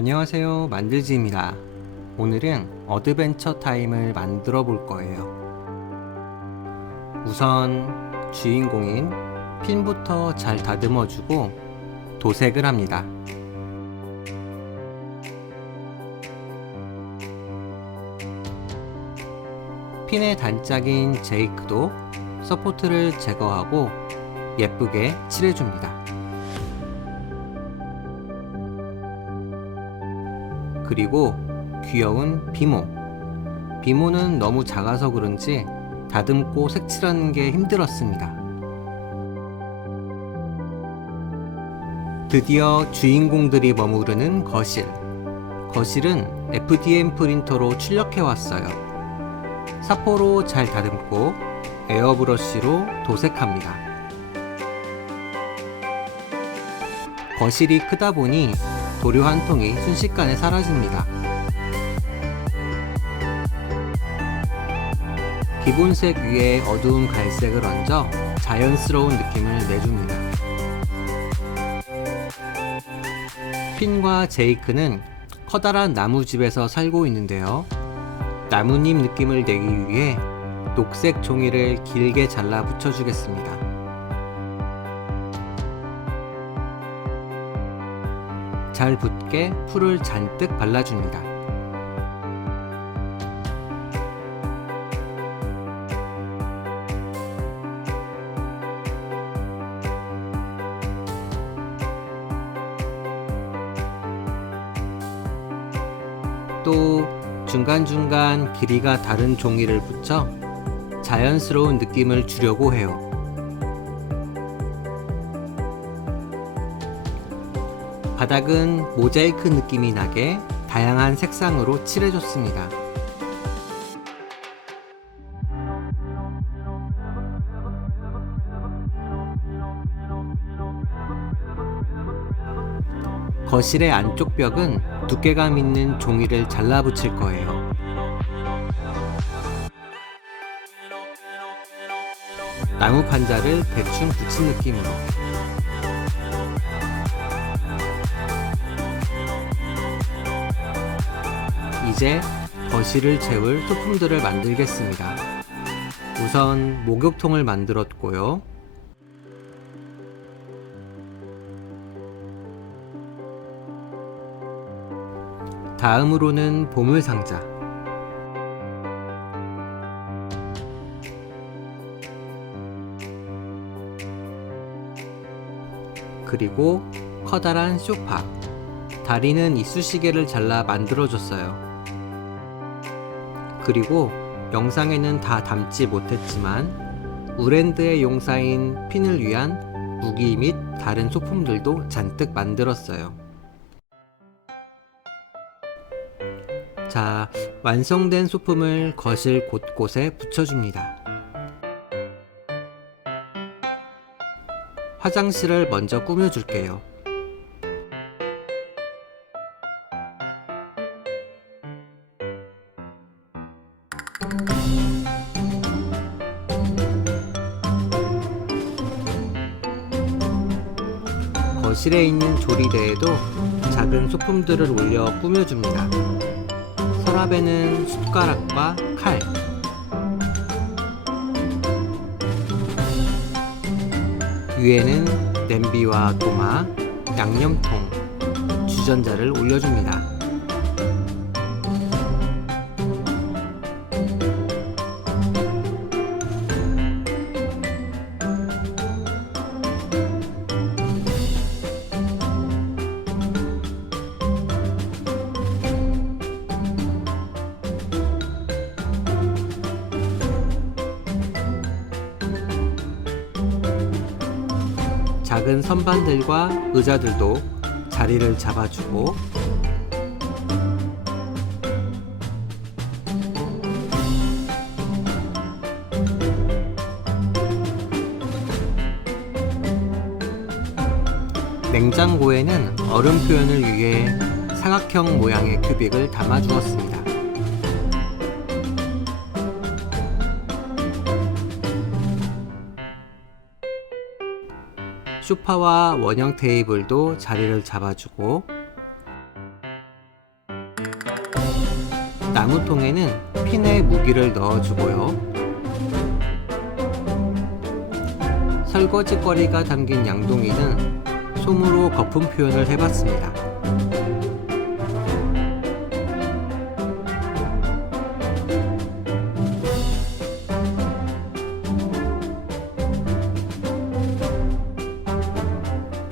안녕하세요. 만들지입니다. 오늘은 어드벤처 타임을 만들어 볼 거예요. 우선 주인공인 핀부터 잘 다듬어 주고 도색을 합니다. 핀의 단짝인 제이크도 서포트를 제거하고 예쁘게 칠해줍니다 그리고 귀여운 비모. 비모는 너무 작아서 그런지 다듬고 색칠하는 게 힘들었습니다. 드디어 주인공들이 머무르는 거실. 거실은 FDM 프린터로 출력해 왔어요. 사포로 잘 다듬고 에어브러쉬로 도색합니다. 거실이 크다 보니 도료 한 통이 순식간에 사라집니다. 기본색 위에 어두운 갈색을 얹어 자연스러운 느낌을 내줍니다. 핀과 제이크는 커다란 나무집에서 살고 있는데요. 나무님 느낌을 내기 위해 녹색 종이를 길게 잘라 붙여주겠습니다. 잘 붙게 풀을 잔뜩 발라줍니다. 또 중간중간 길이가 다른 종이를 붙여 자연스러운 느낌을 주려고 해요. 바닥은 모자이크 느낌이 나게 다양한 색상으로 칠해줬습니다. 거실의 안쪽 벽은 두께감 있는 종이를 잘라 붙일 거예요. 나무 판자를 대충 붙인 느낌으로 이제 거실을 채울 소품들을 만들겠습니다. 우선 목욕통을 만들었고요. 다음으로는 보물상자. 그리고 커다란 소파. 다리는 이쑤시개를 잘라 만들어줬어요. 그리고 영상에는 다 담지 못했지만 우랜드의 용사인 핀을 위한 무기 및 다른 소품들도 잔뜩 만들었어요. 자, 완성된 소품을 거실 곳곳에 붙여줍니다. 화장실을 먼저 꾸며줄게요. 거실에 있는 조리대에도 작은 소품들을 올려 꾸며줍니다. 서랍에는 숟가락과 칼, 위에는 냄비와 도마, 양념통, 주전자를 올려줍니다. 작은 선반들과 의자들도 자리를 잡아주고 냉장고에는 얼음 표현을 위해 사각형 모양의 큐빅을 담아 주었습니다. 쇼파와 원형 테이블도 자리를 잡아주고 나무통에는 핀에 무기를 넣어주고요. 설거지거리가 담긴 양동이는 솜으로 거품 표현을 해봤습니다.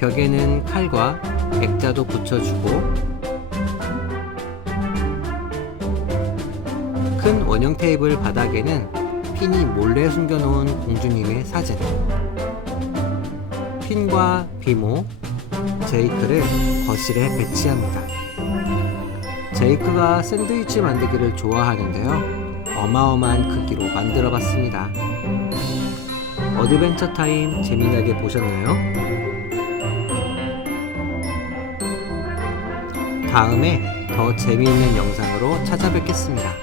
벽에는 칼과 액자도 붙여주고 큰 원형 테이블 바닥에는 핀이 몰래 숨겨놓은 공주님의 사진 핀과 비모, 제이크를 거실에 배치합니다. 제이크가 샌드위치 만들기를 좋아하는데요. 어마어마한 크기로 만들어 봤습니다. 어드벤처 타임 재미나게 보셨나요? 다음에 더 재미있는 영상으로 찾아뵙겠습니다.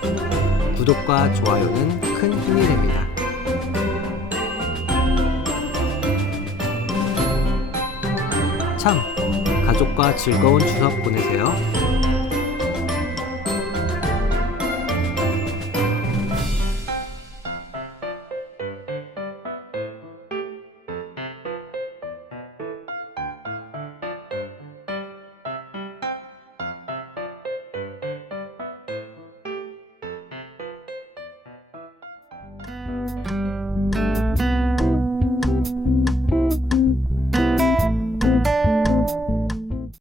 구독과 좋아요는 큰 힘이 됩니다. 참, 가족과 즐거운 추석 보내세요.